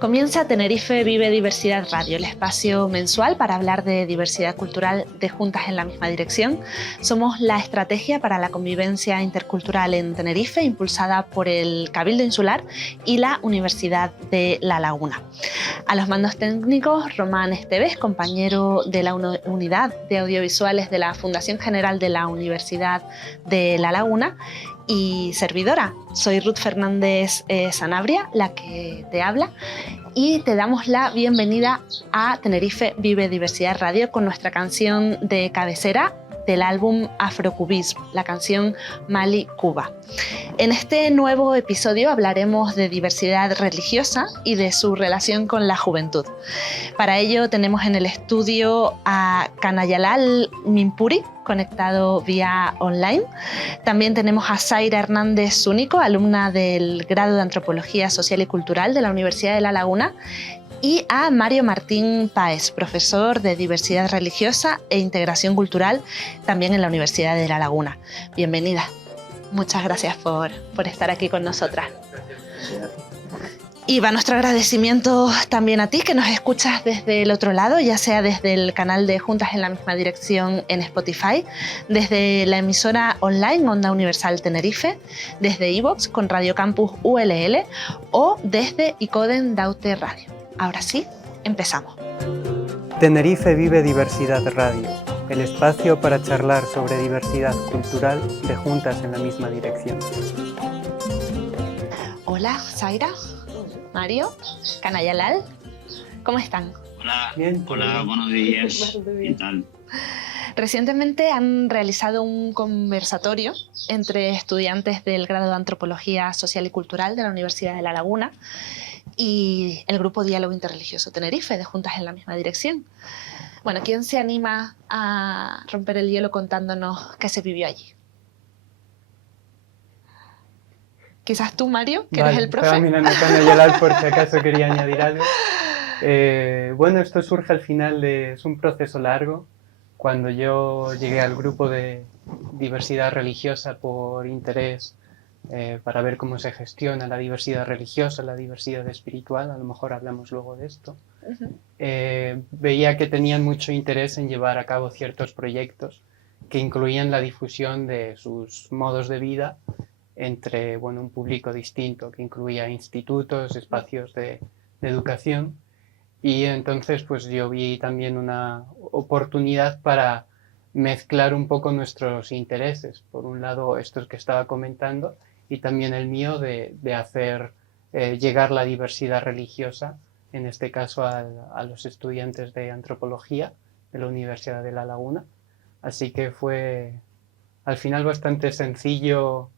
Comienza Tenerife Vive Diversidad Radio, el espacio mensual para hablar de diversidad cultural de Juntas en la misma dirección. Somos la estrategia para la convivencia intercultural en Tenerife, impulsada por el Cabildo Insular y la Universidad de La Laguna. A los mandos técnicos, Román Esteves, compañero de la Unidad de Audiovisuales de la Fundación General de la Universidad de La Laguna, y servidora. Soy Ruth Fernández Sanabria, la que te habla, y te damos la bienvenida a Tenerife Vive Diversidad Radio con nuestra canción de cabecera del álbum Afrocubismo, la canción Mali Cuba. En este nuevo episodio hablaremos de diversidad religiosa y de su relación con la juventud. Para ello tenemos en el estudio a Kanayalal Mimpuri, conectado vía online. También tenemos a Zaira Hernández Zúnico, alumna del grado de Antropología Social y Cultural de la Universidad de La Laguna, y a Mario Martín Páez, profesor de Diversidad Religiosa e Integración Cultural, también en la Universidad de La Laguna. Bienvenida. Muchas gracias por estar aquí con nosotras. Y va nuestro agradecimiento también a ti, que nos escuchas desde el otro lado, ya sea desde el canal de Juntas en la misma dirección en Spotify, desde la emisora online Onda Universal Tenerife, desde iVox con Radio Campus ULL o desde Icoden Daute Radio. Ahora sí, empezamos. Tenerife Vive Diversidad Radio, el espacio para charlar sobre diversidad cultural de Juntas en la misma dirección. Hola, Zaira, Mario, Kanayalal, ¿cómo están? Hola, Bien, hola, buenos días. ¿Qué tal? Recientemente han realizado un conversatorio entre estudiantes del grado de Antropología Social y Cultural de la Universidad de La Laguna y el grupo Diálogo Interreligioso Tenerife, de Juntas en la misma dirección. Bueno, ¿quién se anima a romper el hielo contándonos qué se vivió allí? Quizás tú, Mario, que eres el profe. Estaba mirando con Kanayalal por si acaso quería añadir algo. Bueno, esto surge al final es un proceso largo. Cuando yo llegué al grupo de diversidad religiosa por interés para ver cómo se gestiona la diversidad religiosa, la diversidad espiritual, a lo mejor hablamos luego de esto, veía que tenían mucho interés en llevar a cabo ciertos proyectos que incluían la difusión de sus modos de vida entre un público distinto, que incluía institutos, espacios de educación. Y entonces pues yo vi también una oportunidad para mezclar un poco nuestros intereses. Por un lado, estos que estaba comentando, y también el mío de hacer llegar la diversidad religiosa, en este caso a los estudiantes de antropología de la Universidad de La Laguna. Así que fue al final bastante sencillo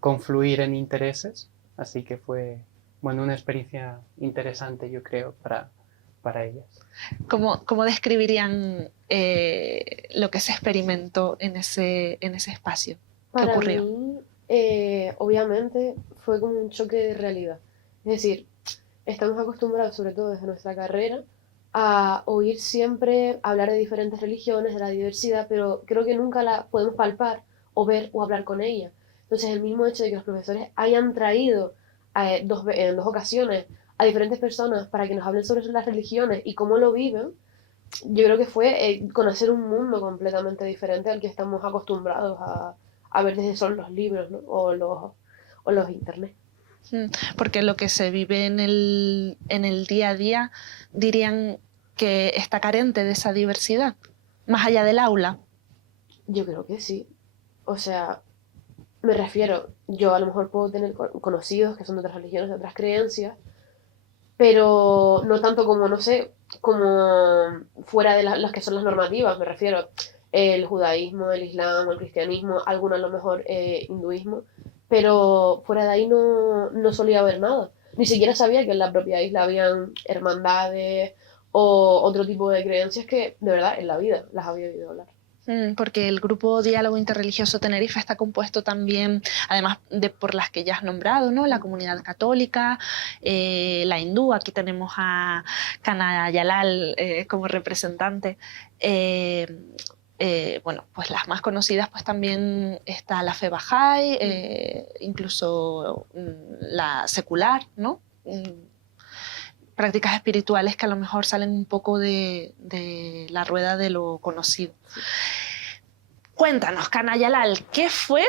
confluir en intereses, así que fue una experiencia interesante, yo creo, para ellas. ¿Cómo describirían lo que se experimentó en ese espacio? ¿Qué ocurrió? Para mí, obviamente, fue como un choque de realidad. Es decir, estamos acostumbrados, sobre todo desde nuestra carrera, a oír siempre hablar de diferentes religiones, de la diversidad, pero creo que nunca la podemos palpar o ver o hablar con ella. Entonces, el mismo hecho de que los profesores hayan traído en dos ocasiones a diferentes personas para que nos hablen sobre las religiones y cómo lo viven, yo creo que fue conocer un mundo completamente diferente al que estamos acostumbrados a ver desde solo los libros, ¿no? o los internet. Porque lo que se vive en el día a día, dirían que está carente de esa diversidad, más allá del aula. Yo creo que sí. O sea, me refiero, yo a lo mejor puedo tener conocidos que son de otras religiones, de otras creencias, pero no tanto como, no sé, como fuera de las que son las normativas, me refiero el judaísmo, el islam, el cristianismo, algunos a lo mejor hinduismo, pero fuera de ahí no solía haber nada. Ni siquiera sabía que en la propia isla habían hermandades o otro tipo de creencias que, de verdad, en la vida las había oído hablar. Porque el grupo Diálogo Interreligioso Tenerife está compuesto también, además de por las que ya has nombrado, ¿no? La comunidad católica, la hindú, aquí tenemos a Kanayalal como representante. Pues las más conocidas, pues también está la fe Bahá'í, incluso la secular, ¿no? prácticas espirituales que a lo mejor salen un poco de la rueda de lo conocido. Cuéntanos, Kana Yalal, ¿qué fue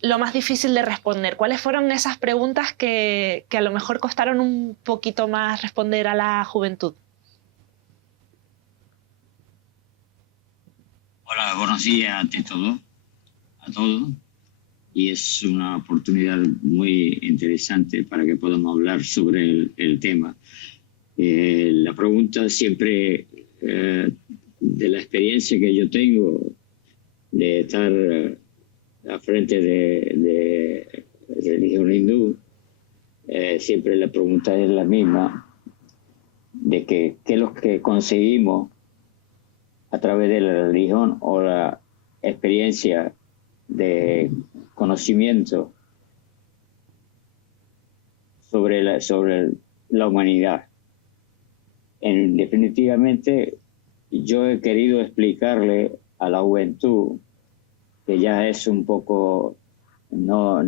lo más difícil de responder? ¿Cuáles fueron esas preguntas que a lo mejor costaron un poquito más responder a la juventud? Hola, buenos días ante todo, a todos. Y es una oportunidad muy interesante para que podamos hablar sobre el tema. La pregunta siempre de la experiencia que yo tengo de estar a frente de religión hindú, siempre la pregunta es la misma, de qué es lo que conseguimos a través de la religión o la experiencia de conocimiento sobre la humanidad. Definitivamente, yo he querido explicarle a la juventud que ya es un poco, no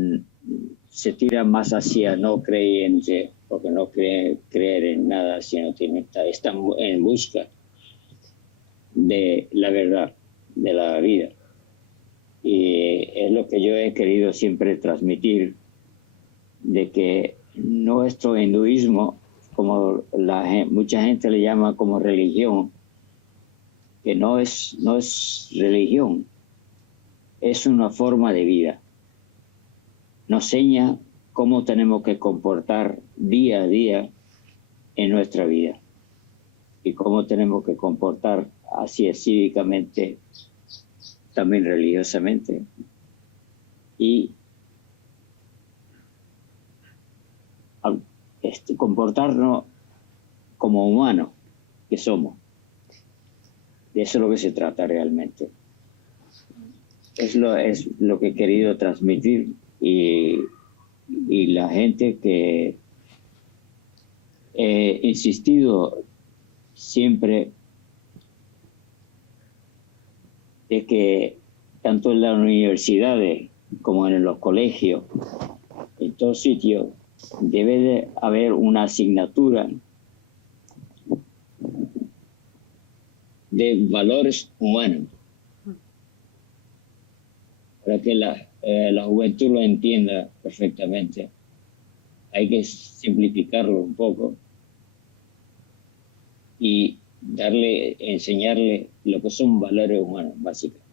se tira más hacia no creyente, porque no creer en nada, sino están en busca de la verdad, de la vida. Y es lo que yo he querido siempre transmitir, de que nuestro hinduismo, como mucha gente le llama como religión, que no es religión, es una forma de vida. Nos enseña cómo tenemos que comportar día a día en nuestra vida y cómo tenemos que comportar así cívicamente, también religiosamente, y comportarnos como humanos que somos. De eso es lo que se trata realmente. Es lo que he querido transmitir, y la gente que he insistido siempre de que tanto en las universidades como en los colegios, en todos sitios, debe de haber una asignatura de valores humanos para que la juventud lo entienda perfectamente. Hay que simplificarlo un poco y enseñarle lo que son valores humanos, básicamente.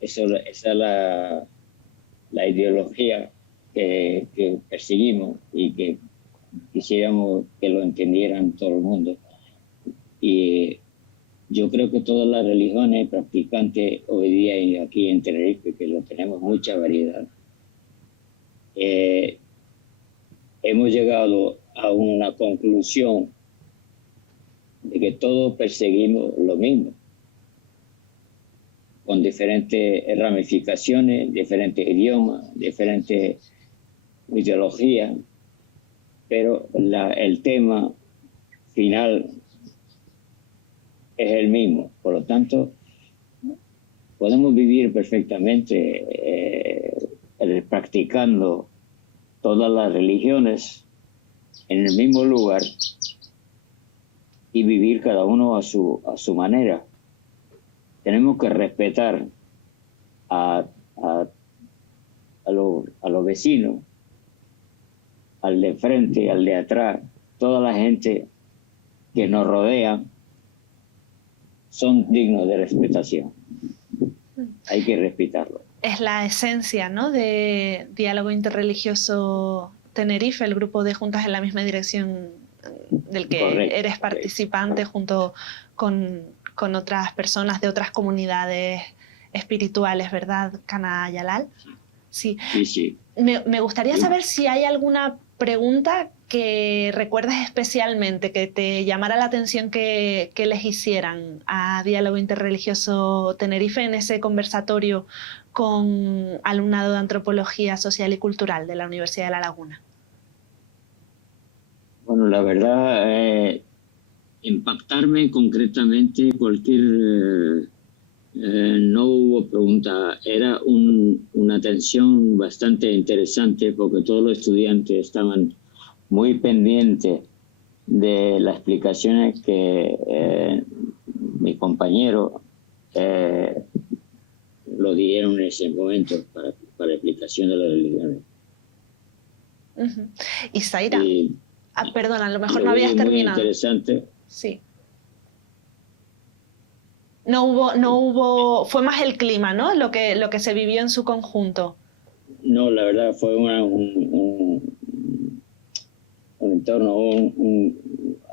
Esa es la ideología que perseguimos y que quisiéramos que lo entendieran todo el mundo. Y yo creo que todas las religiones practicantes hoy día y aquí en Tenerife, que lo tenemos mucha variedad, hemos llegado a una conclusión de que todos perseguimos lo mismo, con diferentes ramificaciones, diferentes idiomas, diferentes ideologías, pero el tema final es el mismo. Por lo tanto, podemos vivir perfectamente practicando todas las religiones en el mismo lugar y vivir cada uno a su manera. Tenemos que respetar a los vecinos, al de frente, al de atrás, toda la gente que nos rodea son dignos de respetación. Hay que respetarlo. Es la esencia, ¿no?, de Diálogo Interreligioso Tenerife, el grupo de Juntas en la Misma Dirección del que eres participante junto con otras personas de otras comunidades espirituales, ¿verdad, Kana Yalal? Sí. Sí. Me gustaría saber si hay alguna pregunta que recuerdes especialmente, que te llamara la atención que les hicieran a Diálogo Interreligioso Tenerife en ese conversatorio con alumnado de Antropología Social y Cultural de la Universidad de La Laguna. Bueno, la verdad, impactarme concretamente no hubo pregunta. Era una atención bastante interesante porque todos los estudiantes estaban muy pendientes de las explicaciones que mi compañero lo dieron en ese momento para la explicación de las religiones. Y Zaira, perdona, a lo mejor lo no habías terminado. Muy interesante. Sí. No hubo, fue más el clima, ¿no? Lo que se vivió en su conjunto. No, la verdad fue un entorno,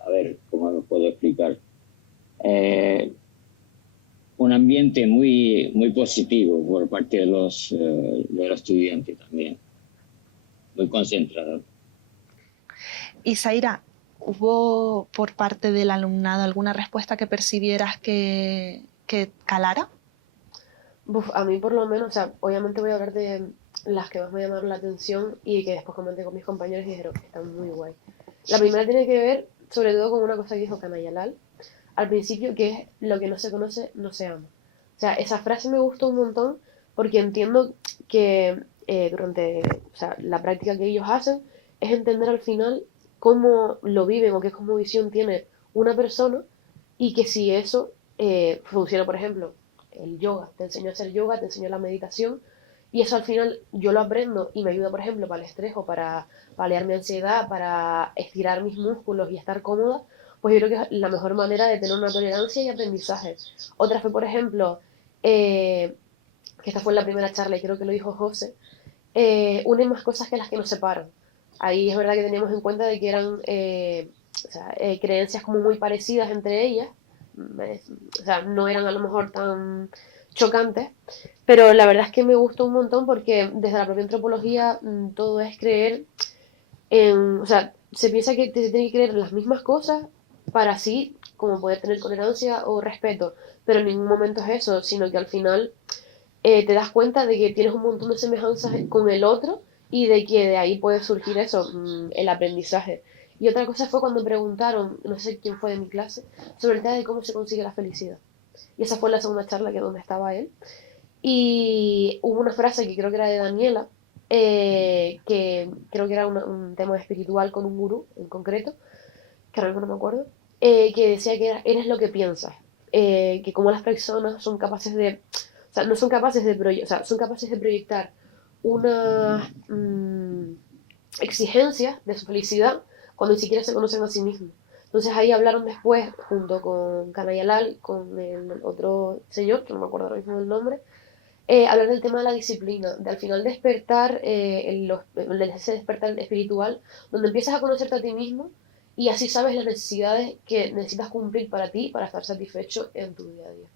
a ver, ¿cómo lo puedo explicar? Un ambiente muy, muy positivo por parte de los estudiantes también, muy concentrado. Y Zaira, ¿hubo por parte del alumnado alguna respuesta que percibieras que calara? A mí por lo menos, o sea, obviamente voy a hablar de las que más me llamaron la atención y que después comenté con mis compañeros y dijeron que están muy guay. La primera tiene que ver sobre todo con una cosa que dijo Canayalal al principio, que es: lo que no se conoce no se ama. O sea, esa frase me gustó un montón porque entiendo que durante, o sea, la práctica que ellos hacen es entender al final cómo lo viven o qué cosmovisión tiene una persona, y que si eso funciona, por ejemplo, el yoga, te enseño a hacer yoga, te enseño la meditación, y eso al final yo lo aprendo y me ayuda, por ejemplo, para el estrés o para paliar mi ansiedad, para estirar mis músculos y estar cómoda, pues yo creo que es la mejor manera de tener una tolerancia y aprendizaje. Otra fue, por ejemplo, que esta fue la primera charla y creo que lo dijo José, unen más cosas que las que nos separan. Ahí es verdad que teníamos en cuenta de que eran creencias como muy parecidas entre ellas, o sea, no eran a lo mejor tan chocantes, pero la verdad es que me gustó un montón porque desde la propia antropología todo es creer o sea, se piensa que te tiene que creer en las mismas cosas para así como poder tener tolerancia o respeto, pero en ningún momento es eso, sino que al final te das cuenta de que tienes un montón de semejanzas con el otro y de que de ahí puede surgir eso, el aprendizaje. Y otra cosa fue cuando preguntaron, no sé quién fue de mi clase, sobre el tema de cómo se consigue la felicidad. Y esa fue la segunda charla que donde estaba él. Y hubo una frase que creo que era de Daniela, que creo que era un tema espiritual con un gurú en concreto, que ahora mismo no me acuerdo, que decía que eres lo que piensas, que como las personas son capaces de, o sea, no son capaces de proyectar, o sea, son capaces de proyectar unas exigencias de su felicidad cuando ni siquiera se conocen a sí mismos. Entonces ahí hablaron después, junto con Canayalal, con el otro señor, que no me acuerdo ahora mismo del nombre, hablar del tema de la disciplina, de al final despertar, ese despertar espiritual, donde empiezas a conocerte a ti mismo y así sabes las necesidades que necesitas cumplir para ti, para estar satisfecho en tu día a día.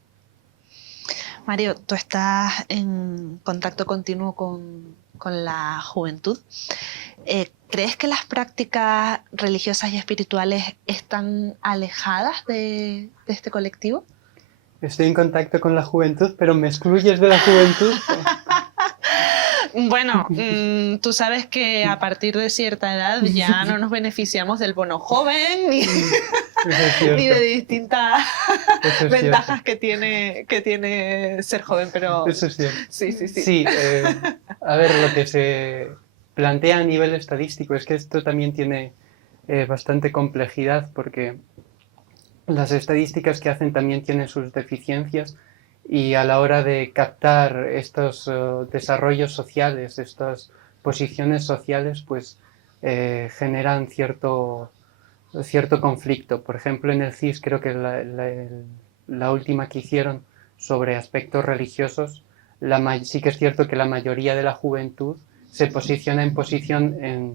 Mario, tú estás en contacto continuo con la juventud. ¿Crees que las prácticas religiosas y espirituales están alejadas de este colectivo? Estoy en contacto con la juventud, pero ¿me excluyes de la juventud? Bueno, tú sabes que a partir de cierta edad ya no nos beneficiamos del bono joven ni de distintas ventajas que tiene ser joven, pero... Eso es cierto. Sí. Sí, a ver, lo que se plantea a nivel estadístico es que esto también tiene bastante complejidad, porque las estadísticas que hacen también tienen sus deficiencias, y a la hora de captar estos desarrollos sociales, estas posiciones sociales, pues generan cierto conflicto. Por ejemplo, en el CIS creo que la última que hicieron sobre aspectos religiosos, sí que es cierto que la mayoría de la juventud se posiciona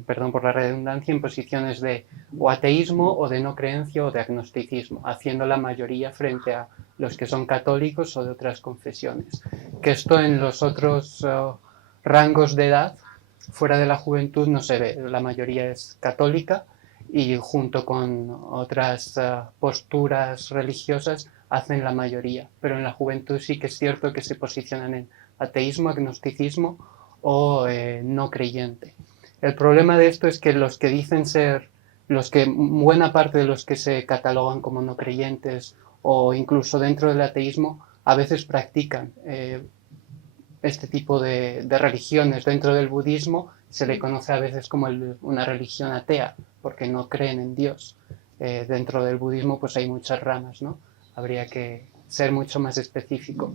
perdón por la redundancia, en posiciones de o ateísmo o de no creencia o de agnosticismo, haciendo la mayoría frente a los que son católicos o de otras confesiones. Que esto en los otros rangos de edad, fuera de la juventud, no se ve. La mayoría es católica y junto con otras posturas religiosas hacen la mayoría. Pero en la juventud sí que es cierto que se posicionan en ateísmo, agnosticismo o no creyente. El problema de esto es que los que dicen ser, buena parte de los que se catalogan como no creyentes o incluso dentro del ateísmo, a veces practican este tipo de religiones. Dentro del budismo se le conoce a veces como una religión atea, porque no creen en Dios. dentro del budismo pues hay muchas ramas, ¿no? Habría que ser mucho más específico.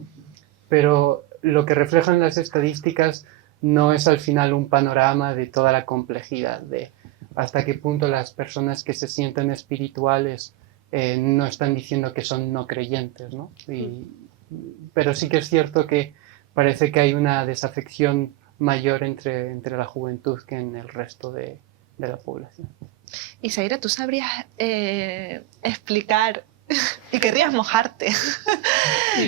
Pero lo que reflejan las estadísticas no es al final un panorama de toda la complejidad, de hasta qué punto las personas que se sienten espirituales no están diciendo que son no creyentes, ¿no? Pero sí que es cierto que parece que hay una desafección mayor entre la juventud que en el resto de la población. Isaíra, ¿tú sabrías explicar y querrías mojarte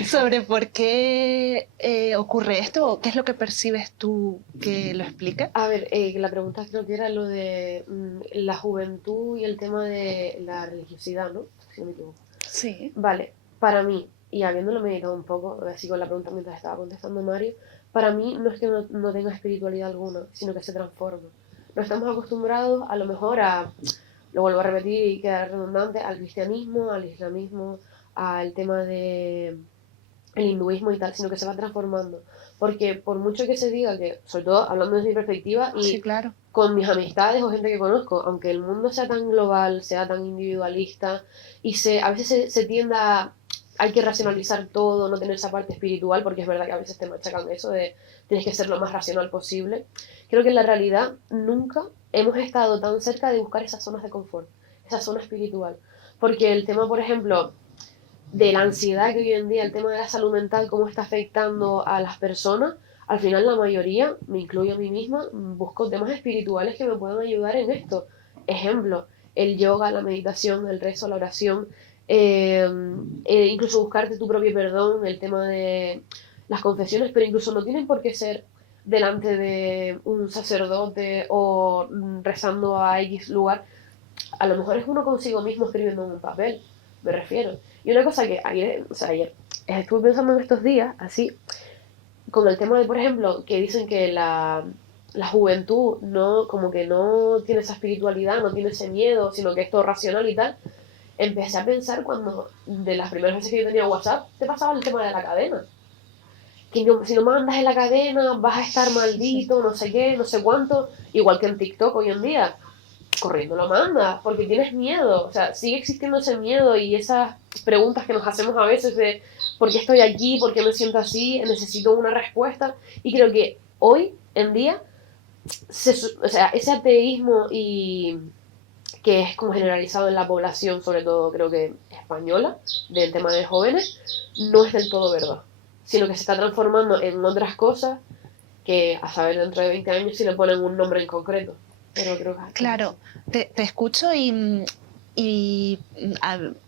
sobre por qué ocurre esto o qué es lo que percibes tú que lo explica? A ver, la pregunta creo que era lo de la juventud y el tema de la religiosidad, ¿no? Si no me equivoco. Sí. Vale, para mí, y habiéndolo meditado un poco, así con la pregunta mientras estaba contestando Mario, para mí no es que no tenga espiritualidad alguna, sino que se transforma. No estamos acostumbrados a lo mejor a, lo vuelvo a repetir y quedar redundante, al cristianismo, al islamismo, al tema de el hinduismo y tal, sino que se va transformando. Porque por mucho que se diga que, sobre todo hablando desde mi perspectiva y Sí, claro. con mis amistades o gente que conozco, aunque el mundo sea tan global, sea tan individualista y a veces se tienda a hay que racionalizar todo, no tener esa parte espiritual, porque es verdad que a veces te machacan eso de tienes que ser lo más racional posible. Creo que en la realidad nunca hemos estado tan cerca de buscar esas zonas de confort, esa zona espiritual. Porque el tema, por ejemplo, de la ansiedad que hoy en día, el tema de la salud mental, cómo está afectando a las personas, al final la mayoría, me incluyo a mí misma, busco temas espirituales que me puedan ayudar en esto. Ejemplo, el yoga, la meditación, el rezo, la oración, incluso buscarte tu propio perdón, el tema de las confesiones, pero incluso no tienen por qué ser delante de un sacerdote o rezando a X lugar. A lo mejor es uno consigo mismo escribiendo en un papel, me refiero. Y una cosa que ayer estuve pensando en estos días, así, con el tema de, por ejemplo, que dicen que la juventud no, como que no tiene esa espiritualidad, no tiene ese miedo, sino que es todo racional y tal. Empecé a pensar cuando, de las primeras veces que yo tenía WhatsApp, te pasaba el tema de la cadena. Que no, si no mandas en la cadena, vas a estar maldito, no sé qué, no sé cuánto. Igual que en TikTok hoy en día, corriendo lo mandas, porque tienes miedo. O sea, sigue existiendo ese miedo y esas preguntas que nos hacemos a veces de ¿por qué estoy aquí? ¿Por qué me siento así? Necesito una respuesta. Y creo que hoy en día, o sea, ese ateísmo y que es como generalizado en la población, sobre todo creo que española, del tema de jóvenes, no es del todo verdad, sino que se está transformando en otras cosas que a saber dentro de 20 años si le ponen un nombre en concreto. Pero creo que claro, te escucho y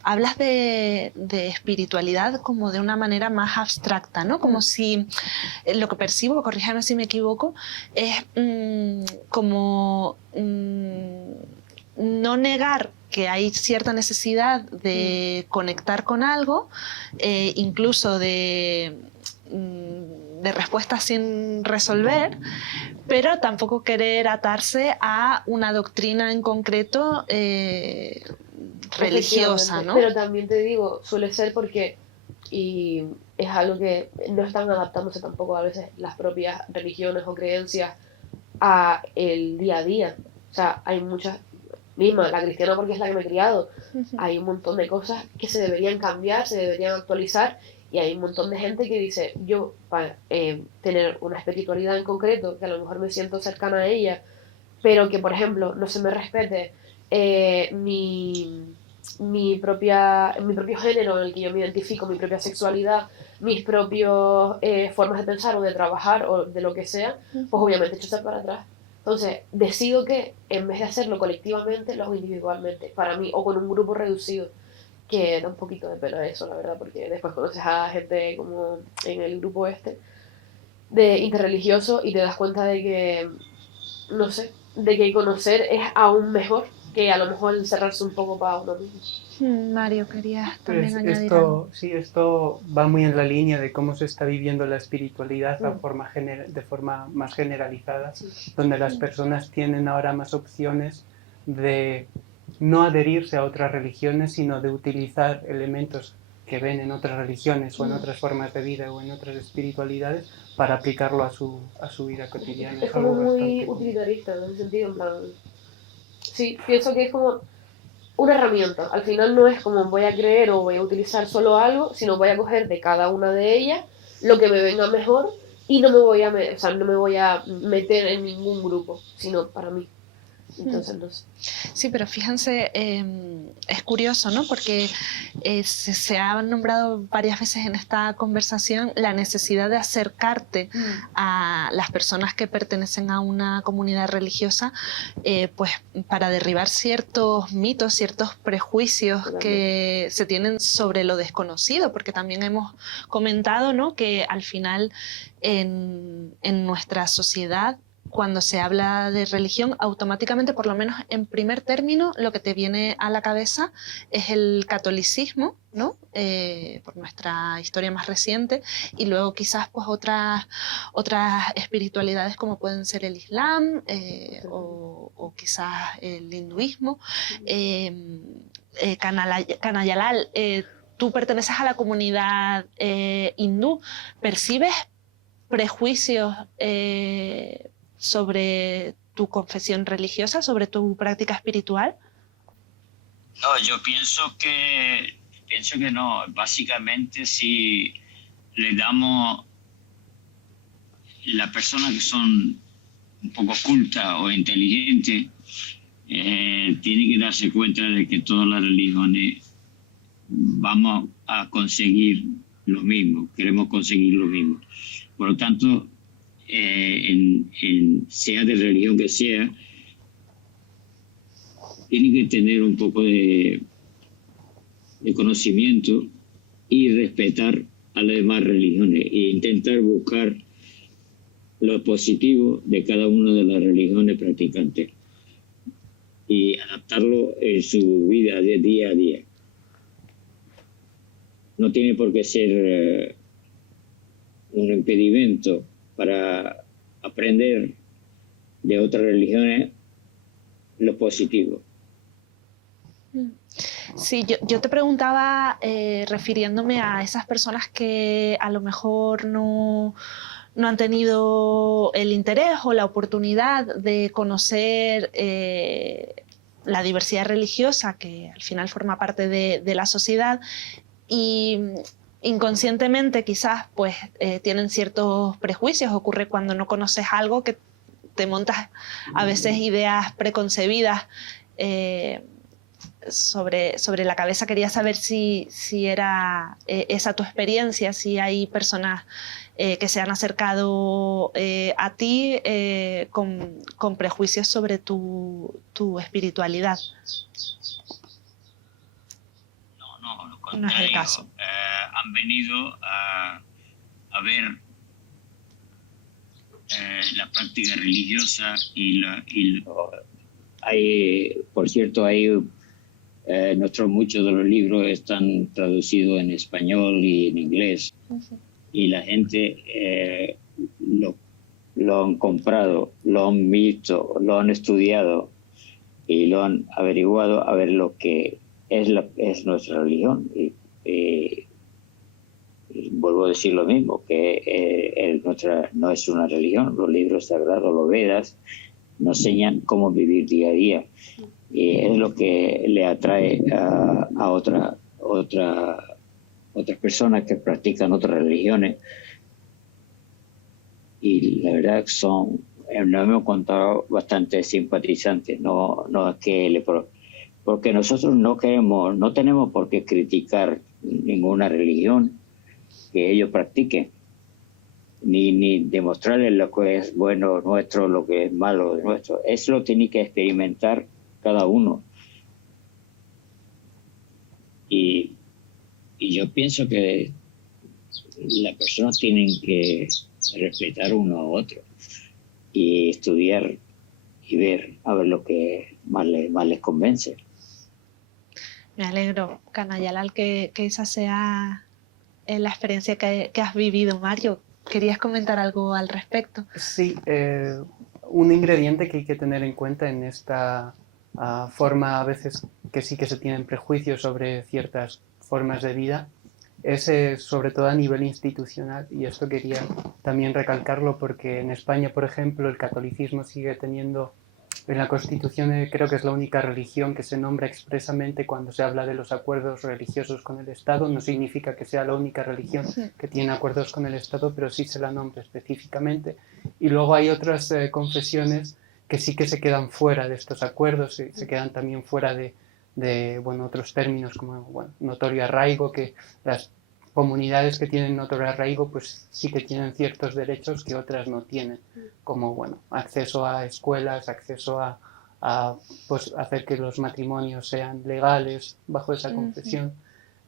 hablas de espiritualidad como de una manera más abstracta, ¿no? Como si lo que percibo, corríjame si me equivoco, es como no negar que hay cierta necesidad de conectar con algo, incluso de respuestas sin resolver, pero tampoco querer atarse a una doctrina en concreto religiosa, ¿no? Pero también te digo, suele ser porque, y es algo que no están adaptándose tampoco a veces las propias religiones o creencias a el día a día. O sea, hay muchas, misma, la cristiana porque es la que me he criado, hay un montón de cosas que se deberían cambiar, se deberían actualizar, y hay un montón de gente que dice, yo para tener una espiritualidad en concreto, que a lo mejor me siento cercana a ella, pero que por ejemplo no se me respete mi propio género en el que yo me identifico, mi propia sexualidad, mis propias formas de pensar o de trabajar o de lo que sea, pues obviamente echo para atrás. Entonces, decido que en vez de hacerlo colectivamente, lo hago individualmente, para mí, o con un grupo reducido, que da un poquito de pena eso, la verdad, porque después conoces a gente como en el grupo este, de interreligioso, y te das cuenta de que, no sé, de que conocer es aún mejor que a lo mejor encerrarse un poco para uno mismo. Mario, querías también Pues añadir algo. Sí, esto va muy en la línea de cómo se está viviendo la espiritualidad de forma más generalizada, donde las personas tienen ahora más opciones de no adherirse a otras religiones, sino de utilizar elementos que ven en otras religiones o en otras formas de vida o en otras espiritualidades para aplicarlo a su vida cotidiana. Es como muy utilitarista en ese sentido, en plan... Sí, pienso que es como... una herramienta. Al final no es como voy a creer o voy a utilizar solo algo, sino voy a coger de cada una de ellas lo que me venga mejor y no me voy a, o sea, no me voy a meter en ningún grupo, sino para mí. Entonces, no sé. Sí, pero fíjense, es curioso, ¿no? Porque se ha nombrado varias veces en esta conversación la necesidad de acercarte a las personas que pertenecen a una comunidad religiosa, pues para derribar ciertos mitos, ciertos prejuicios que se tienen sobre lo desconocido, porque también hemos comentado, ¿no?, que al final en nuestra sociedad, cuando se habla de religión, automáticamente, por lo menos en primer término, lo que te viene a la cabeza es el catolicismo, ¿no? Por nuestra historia más reciente, y luego quizás pues otras espiritualidades como pueden ser el Islam o quizás el hinduismo. Kanayalal, tú perteneces a la comunidad hindú, ¿percibes prejuicios sobre tu confesión religiosa, sobre tu práctica espiritual? No, yo pienso que no. Básicamente, si le damos las personas que son un poco cultas o inteligentes, tienen que darse cuenta de que todas las religiones vamos a conseguir lo mismo, queremos conseguir lo mismo. Por lo tanto, sea de religión que sea, tiene que tener un poco de conocimiento y respetar a las demás religiones e intentar buscar lo positivo de cada una de las religiones practicantes y adaptarlo en su vida de día a día. No tiene por qué ser un impedimento para aprender de otras religiones lo positivo. Sí, yo te preguntaba refiriéndome a esas personas que a lo mejor no han tenido el interés o la oportunidad de conocer la diversidad religiosa que al final forma parte de la sociedad, y inconscientemente quizás pues tienen ciertos prejuicios. Ocurre cuando no conoces algo que te montas a veces ideas preconcebidas sobre la cabeza. Quería saber si era esa tu experiencia, si hay personas que se han acercado a ti con prejuicios sobre tu espiritualidad. No, lo No es el contrario. caso. Han venido a ver la práctica religiosa por cierto, muchos de los libros están traducidos en español y en inglés. Y la gente lo han comprado, lo han visto, lo han estudiado y lo han averiguado a ver lo que es nuestra religión. Y vuelvo a decir lo mismo, que no es una religión. Los libros sagrados, los Vedas, nos enseñan cómo vivir día a día. Y es lo que le atrae a otras personas que practican otras religiones. Y la verdad que nos hemos encontrado bastante simpatizantes. No es que porque nosotros no tenemos por qué criticar ninguna religión que ellos practiquen, ni demostrarles lo que es bueno nuestro, lo que es malo nuestro. Eso lo tiene que experimentar cada uno. Y yo pienso que las personas tienen que respetar uno a otro y estudiar y ver a ver lo que más les convence. Me alegro, Kanayalal, que esa sea la experiencia que has vivido. Mario, ¿querías comentar algo al respecto? Sí, un ingrediente que hay que tener en cuenta en esta forma, a veces que sí que se tienen prejuicios sobre ciertas formas de vida, es sobre todo a nivel institucional, y esto quería también recalcarlo porque en España, por ejemplo, el catolicismo sigue teniendo En la Constitución creo que es la única religión que se nombra expresamente cuando se habla de los acuerdos religiosos con el Estado. No significa que sea la única religión que tiene acuerdos con el Estado, pero sí se la nombra específicamente. Y luego hay otras confesiones que sí que se quedan fuera de estos acuerdos, se quedan también fuera de bueno, otros términos como bueno, notorio arraigo, que las comunidades que tienen notorio arraigo pues sí que tienen ciertos derechos que otras no tienen, como bueno, acceso a escuelas, acceso a pues, hacer que los matrimonios sean legales bajo esa confesión.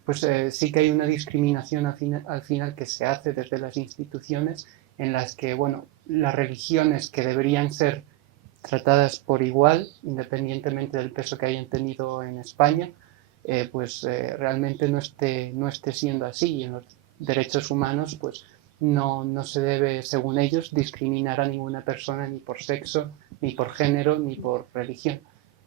Pues sí que hay una discriminación al final que se hace desde las instituciones en las que bueno, las religiones que deberían ser tratadas por igual, independientemente del peso que hayan tenido en España, realmente no esté siendo así. Y en los derechos humanos pues no se debe, según ellos, discriminar a ninguna persona ni por sexo, ni por género, ni por religión.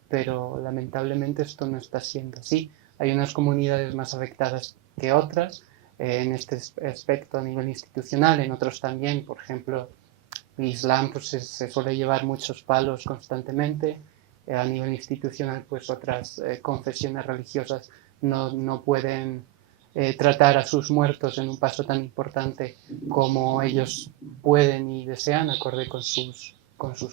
Pero lamentablemente esto no está siendo así. Hay unas comunidades más afectadas que otras en este aspecto a nivel institucional, en otros también, por ejemplo, el Islam pues, se suele llevar muchos palos constantemente. A nivel institucional, pues otras confesiones religiosas no pueden tratar a sus muertos en un paso tan importante como ellos pueden y desean, acorde con sus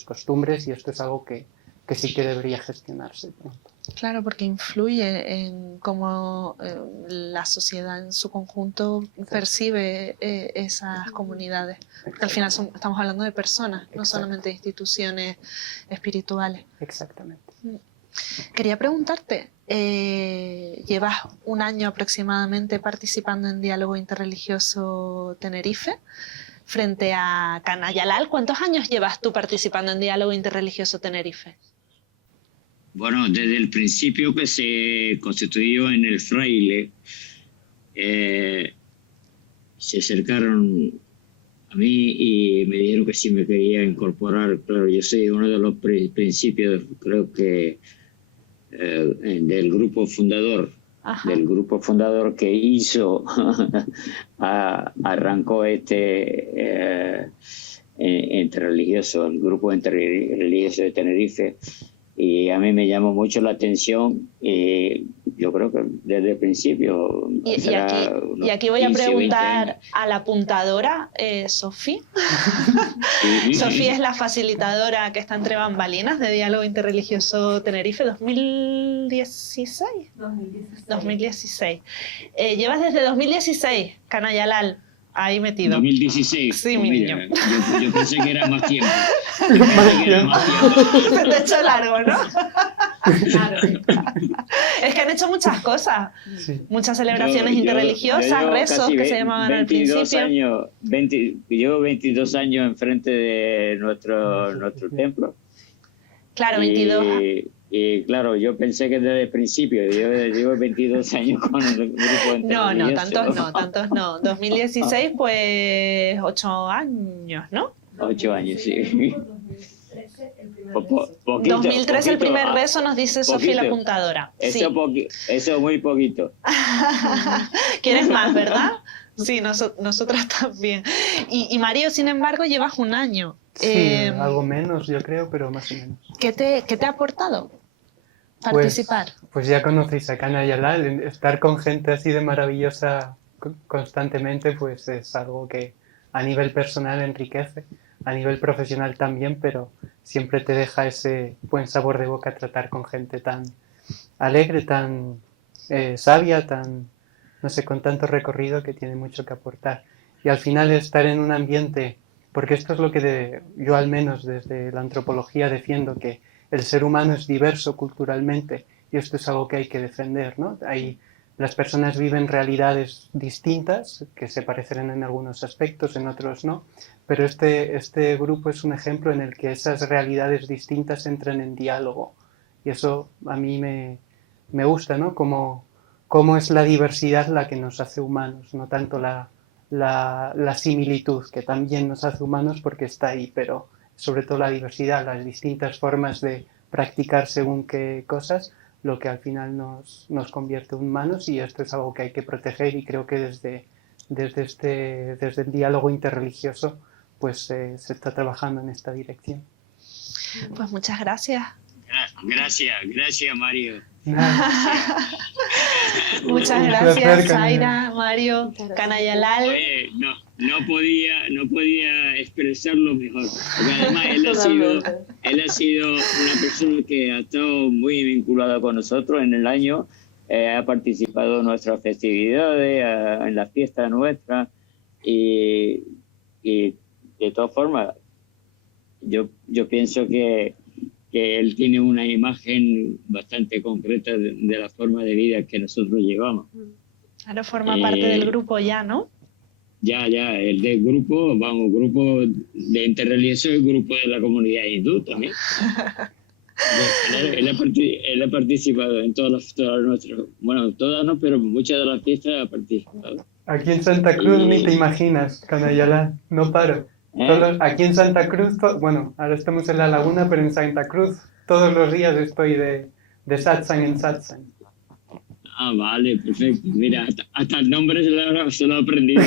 costumbres, y esto es algo que sí que debería gestionarse pronto. Claro, porque influye en cómo la sociedad en su conjunto percibe esas comunidades. Porque al final estamos hablando de personas, no solamente de instituciones espirituales. Exactamente. Quería preguntarte, llevas un año aproximadamente participando en Diálogo Interreligioso Tenerife frente a Canayalal. ¿Cuántos años llevas tú participando en Diálogo Interreligioso Tenerife? Bueno, desde el principio que se constituyó en el fraile, se acercaron a mí y me dijeron que sí me quería incorporar. Claro, yo soy uno de los principios, creo que, del grupo fundador. Ajá. Del grupo fundador que hizo, arrancó interreligioso, el grupo interreligioso de Tenerife. Y a mí me llamó mucho la atención y yo creo que desde el principio... Y aquí voy a preguntar a la apuntadora, Sofía. Sí. Sofía es la facilitadora que está entre bambalinas de Diálogo Interreligioso Tenerife 2016. 2016. Llevas desde 2016, Canayalal. Ahí metido. 2016. Sí, mi niño. Yo pensé que era más tiempo. Se te echó largo, ¿no? Claro. Es que han hecho muchas cosas. Sí. Muchas celebraciones interreligiosas, rezos que se llamaban al principio. Llevo 22 años enfrente de nuestro templo. Claro, 22. Y claro, yo pensé que desde el principio, yo llevo 22 años con el grupo interreligioso. No, tantos no. 2016, pues 8 años, ¿no? 8 años, sí. 2013 el primer rezo, nos dice Sofía la apuntadora. Eso es muy poquito. ¿Quieres más, verdad? Sí, nosotras también. Y Mario, sin embargo, llevas un año. Sí, algo menos yo creo, pero más o menos. ¿Qué te ha aportado participar? Pues ya conocéis a Canayalal, estar con gente así de maravillosa constantemente, pues es algo que a nivel personal enriquece, a nivel profesional también, pero siempre te deja ese buen sabor de boca tratar con gente tan alegre, tan sabia, tan, no sé, con tanto recorrido que tiene mucho que aportar. Y al final estar en un ambiente, porque esto es lo que yo al menos desde la antropología defiendo, que el ser humano es diverso culturalmente y esto es algo que hay que defender, ¿no? Las personas viven realidades distintas, que se parecerán en algunos aspectos, en otros no, pero este grupo es un ejemplo en el que esas realidades distintas entran en diálogo y eso a mí me gusta, ¿no? Cómo es la diversidad la que nos hace humanos, no tanto la similitud, que también nos hace humanos porque está ahí, pero sobre todo la diversidad, las distintas formas de practicar según qué cosas, lo que al final nos convierte en humanos, y esto es algo que hay que proteger, y creo que desde el diálogo interreligioso pues se está trabajando en esta dirección. Pues muchas gracias. Gracias Mario. Muchas Un gracias, placer, Zaira, Mario, Canayalal. Oye, no podía expresarlo mejor. Porque además él ha sido una persona que ha estado muy vinculada con nosotros en el año. Ha participado en nuestras festividades, en las fiestas nuestras. Y de todas formas, yo pienso que él tiene una imagen bastante concreta de la forma de vida que nosotros llevamos. Ahora forma parte del grupo ya, ¿no? Ya, el del grupo de interreligioso, el grupo de la comunidad hindú también. Él ha participado en todas nuestras, bueno, todas no, pero muchas de las fiestas ha participado. Aquí en Santa Cruz ni te imaginas, Canayalal, no paro. Aquí en Santa Cruz, bueno, ahora estamos en La Laguna, pero en Santa Cruz todos los días estoy de satsang en satsang. Ah, vale, perfecto. Mira, hasta el nombre se lo he aprendido.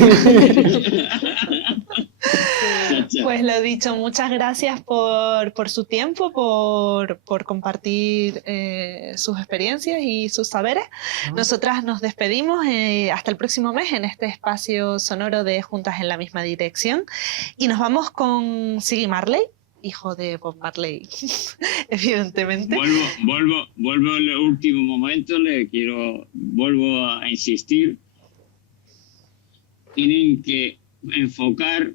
Pues lo dicho, muchas gracias por su tiempo, por compartir sus experiencias y sus saberes. Nosotras nos despedimos hasta el próximo mes en este espacio sonoro de Juntas en la Misma Dirección y nos vamos con Ziggy Marley, hijo de Bob Marley, evidentemente. Vuelvo en el último momento, vuelvo a insistir. Tienen que enfocar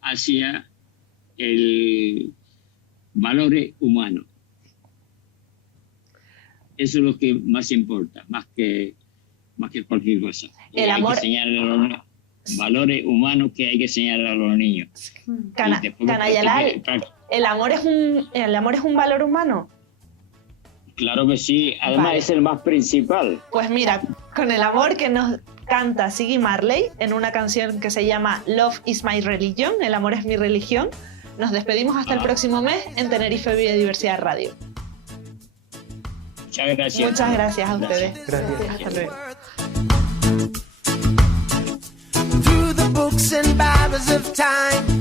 hacia el valores humanos. Eso es lo que más importa, más que cualquier cosa. El amor. Hay que señalar los valores humanos que hay que señalar a los niños. Canayalal, ¿el amor es un valor humano? Claro que sí, además Vale. Es el más principal. Pues mira, con el amor que nos canta Ziggy Marley en una canción que se llama Love is my religion, el amor es mi religión, nos despedimos hasta el próximo mes en Tenerife Biodiversidad Radio. Muchas gracias. Muchas gracias a ustedes. Gracias. Hasta luego. Through the books and barriers of time,